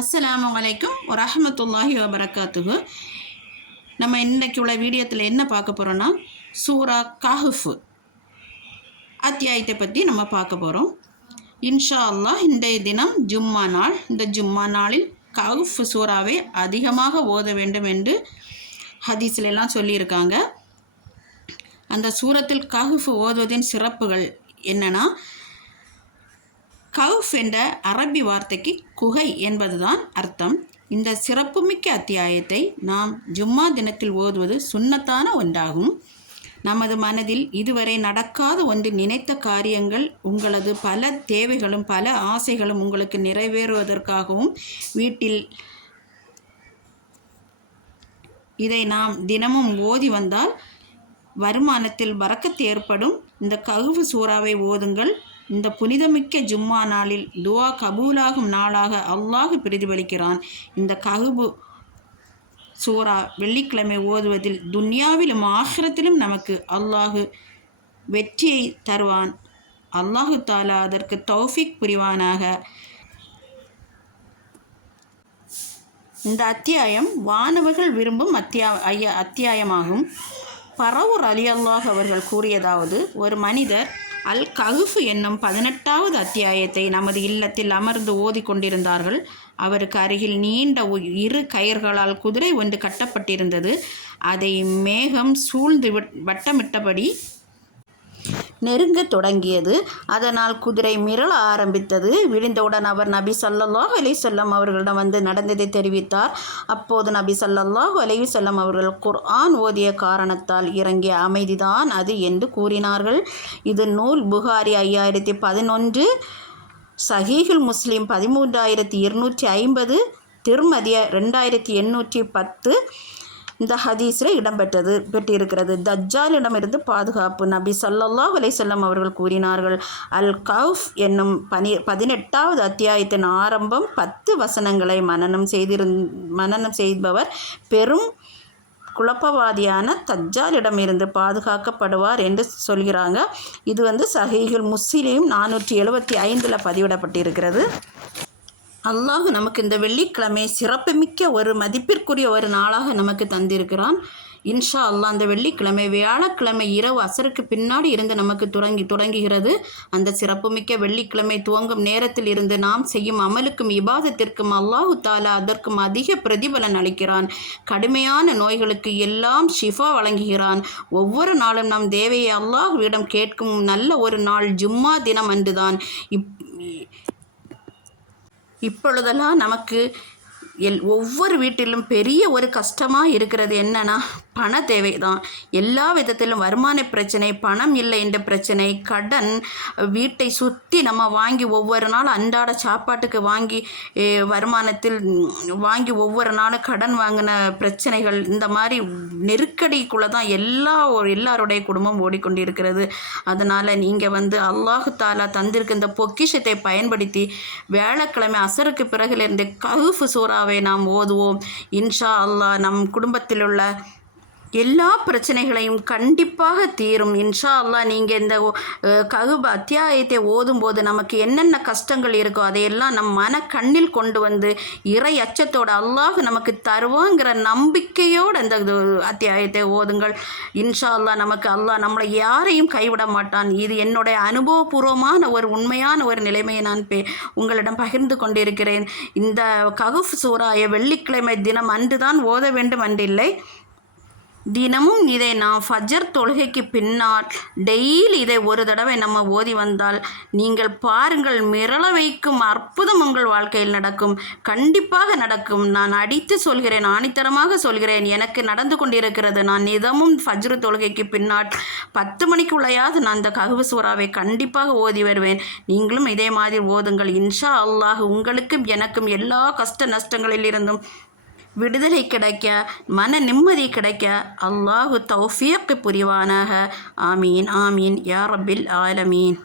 அஸ்ஸலாமு வலைக்கும் வரமத்துல்லாஹி வபரகாத்துஹு நம்ம இன்றைக்கு உள்ள வீடியோத்தில் என்ன பார்க்க போகிறோன்னா சூரா காஹுஃபு அத்தியாயத்தை பற்றி நம்ம பார்க்க போகிறோம் இன்ஷா அல்லாஹ் இன்றைய தினம் ஜும்மா நாள். இந்த ஜும்மா நாளில் கஹுஃப் சூறாவை அதிகமாக ஓத வேண்டும் என்று ஹதீஸ்லாம் சொல்லியிருக்காங்க. அந்த சூரத்தில் கஹுஃப் ஓதுவதின் சிறப்புகள் என்னென்னா கவுஃப் என்ற அரபி வார்த்தைக்கு குகை என்பதுதான் அர்த்தம். இந்த சிறப்புமிக்க அத்தியாயத்தை நாம் ஜும்மா தினத்தில் ஓதுவது சுண்ணத்தான ஒன்றாகும். நமது மனதில் இதுவரை நடக்காத ஒன்று நினைத்த காரியங்கள் உங்களது பல தேவைகளும் பல ஆசைகளும் உங்களுக்கு நிறைவேறுவதற்காகவும் வீட்டில் இதை நாம் தினமும் ஓதி வந்தால் வருமானத்தில் வரக்கத்து ஏற்படும். இந்த ககுவு சூறாவை ஓதுங்கள். இந்த புனிதமிக்க ஜும்மா நாளில் துவா கபூலாகும் நாளாக அல்லாஹ் பிரதிபலிக்கிறான். இந்த ககுபு சூரா வெள்ளிக்கிழமை ஓதுவதில் துன்யாவிலும் ஆஹ்ரத்திலும் நமக்கு அல்லாஹு வெற்றியை தருவான். அல்லாஹு தாலா அதற்கு தௌஃபிக் புரிவானாக. இந்த அத்தியாயம் வானவர்கள் விரும்பும் அத்தியா ஐய அத்தியாயமாகும். பரவூர் அலி அல்லாஹ் அவர்கள் கூறியதாவது ஒரு மனிதர் அல் ககுஃபு என்னும் பதினெட்டாவது அத்தியாயத்தை நமது இல்லத்தில் அமர்ந்து ஓதிக்கொண்டிருந்தார்கள். அவருக்கு அருகில் நீண்ட இரு கயிர்களால் குதிரை ஒன்று கட்டப்பட்டிருந்தது. அதை மேகம் சூழ்ந்து வட்டமிட்டபடி நெருங்க தொடங்கியது. அதனால் குதிரை மிரள ஆரம்பித்தது. விழுந்தவுடன் அவர் நபி சல்லல்லாஹ் அலி சொல்லம் அவர்களிடம் வந்து நடந்ததை தெரிவித்தார். அப்போது நபி சல்லல்லாஹ் அலி சொல்லம் அவர்கள் குர்ஆன் ஓதிய காரணத்தால் இறங்கிய அமைதிதான் அது என்று கூறினார்கள். இது நூல் புகாரி ஐயாயிரத்தி பதினொன்று சஹீஹுல் முஸ்லீம் பதிமூன்றாயிரத்தி இருநூற்றி ஐம்பது திருமதிய ரெண்டாயிரத்தி எண்ணூற்றி பத்து இந்த ஹதீஸில் இடம்பெற்றது பெற்றிருக்கிறது. தஜ்ஜாலிடமிருந்து பாதுகாப்பு. நபி சல்லல்லாஹ் அலைசல்லம் அவர்கள் கூறினார்கள் அல் கவுஃப் என்னும் பனி பதினெட்டாவது அத்தியாயத்தின் ஆரம்பம் பத்து வசனங்களை மனனம் செய்திருந் மனனம் செய்பவர் பெரும் குழப்பவாதியான தஜ்ஜாலிடமிருந்து பாதுகாக்கப்படுவார் என்று சொல்கிறாங்க. இது வந்து சஹீகுல் முஸ்லீம் நானூற்றி எழுபத்தி ஐந்தில் பதிவிடப்பட்டிருக்கிறது. அல்லாஹ் நமக்கு இந்த வெள்ளிக்கிழமை சிறப்புமிக்க ஒரு மதிப்பிற்குரிய ஒரு நாளாக நமக்கு தந்திருக்கிறான். இன்ஷா அல்லாஹ் அந்த வெள்ளிக்கிழமை வியாழக்கிழமை இரவு அசருக்கு பின்னாடி இருந்து நமக்கு தொடங்கி தொடங்குகிறது அந்த சிறப்புமிக்க வெள்ளிக்கிழமை துவங்கும் நேரத்தில் இருந்து நாம் செய்யும் அமலுக்கும் இபாதத்திற்கும் அல்லாஹு தாலா அதற்கும் அதிக பிரதிபலன் அளிக்கிறான். கடுமையான நோய்களுக்கு எல்லாம் ஷிஃபா வழங்குகிறான். ஒவ்வொரு நாளும் நம் தேவையை அல்லாஹ்விடம் கேட்கும் நல்ல ஒரு நாள் ஜும்மா தினம் அன்றுதான். இப் இப்பொழுதெல்லாம் நமக்கு எல் ஒவ்வொரு வீட்டிலும் பெரிய ஒரு கஷ்டமாக இருக்கிறது என்னன்னா பண தேவை தான் எல்லா விதத்திலும் வருமான பிரச்சனை பணம் இல்லை என்ற பிரச்சனை கடன் வீட்டை சுற்றி நம்ம வாங்கி ஒவ்வொரு நாள் அன்றாட சாப்பாட்டுக்கு வாங்கி வருமானத்தில் வாங்கி ஒவ்வொரு நாளும் கடன் வாங்கின பிரச்சனைகள் இந்த மாதிரி நெருக்கடிக்குள்ளே தான் எல்லா எல்லாருடைய குடும்பம் ஓடிக்கொண்டிருக்கிறது. அதனால் நீங்கள் வந்து அல்லாஹு தாலா தந்திருக்க இந்த பொக்கிஷத்தை பயன்படுத்தி வேலைக்கிழமை அசருக்கு பிறகுலேருந்து கவுஃபு சூறாவை நாம் ஓதுவோம். இன்ஷா அல்லாஹ் நம் குடும்பத்தில் உள்ள எல்லா பிரச்சனைகளையும் கண்டிப்பாக தீரும். இன்ஷா அல்லா நீங்கள் இந்த ககுப அத்தியாயத்தை ஓதும்போது நமக்கு என்னென்ன கஷ்டங்கள் இருக்கோ அதையெல்லாம் நம் மன கண்ணில் கொண்டு வந்து இறை அச்சத்தோடு அல்லாஹ் நமக்கு தருவாங்கிற நம்பிக்கையோடு அந்த அத்தியாயத்தை ஓதுங்கள். இன்ஷா அல்லா நமக்கு அல்லாஹ் நம்மளை யாரையும் கைவிட மாட்டான். இது என்னுடைய அனுபவபூர்வமான ஒரு உண்மையான ஒரு நிலைமையை நான் பே உங்களிடம் பகிர்ந்து கொண்டிருக்கிறேன். இந்த ககுஃப் சூறாய வெள்ளிக்கிழமை தினம் அன்று தான் ஓத வேண்டும் அன்றில்லை. தினமும் இதை நாம் ஃபஜர் தொழுகைக்கு பின்னால் டெய்லி இதை ஒரு தடவை நம்ம ஓதி வந்தால் நீங்கள் பாருங்கள் மிரள வைக்கும் அற்புதம் உங்கள் வாழ்க்கையில் நடக்கும். கண்டிப்பாக நடக்கும். நான் அடித்து சொல்கிறேன் ஆணித்தரமாக சொல்கிறேன். எனக்கு நடந்து கொண்டிருக்கிறது. நான் நிதமும் ஃபஜ்ரு தொழுகைக்கு பின்னால் பத்து மணிக்குள்ளையாவது நான் இந்த ககுவு சூறாவை கண்டிப்பாக ஓதி வருவேன். நீங்களும் இதே மாதிரி ஓதுங்கள். இன்ஷா அல்லாஹ் உங்களுக்கும் எனக்கும் எல்லா கஷ்ட நஷ்டங்களில் இருந்தும் விடுதலை கிடைக்க மன நிம்மதி கிடைக்க அல்லாஹு தௌஃபியக்கு புரிவானாக. ஆமீன் ஆமீன். யா ரபில் ஆலமீன்.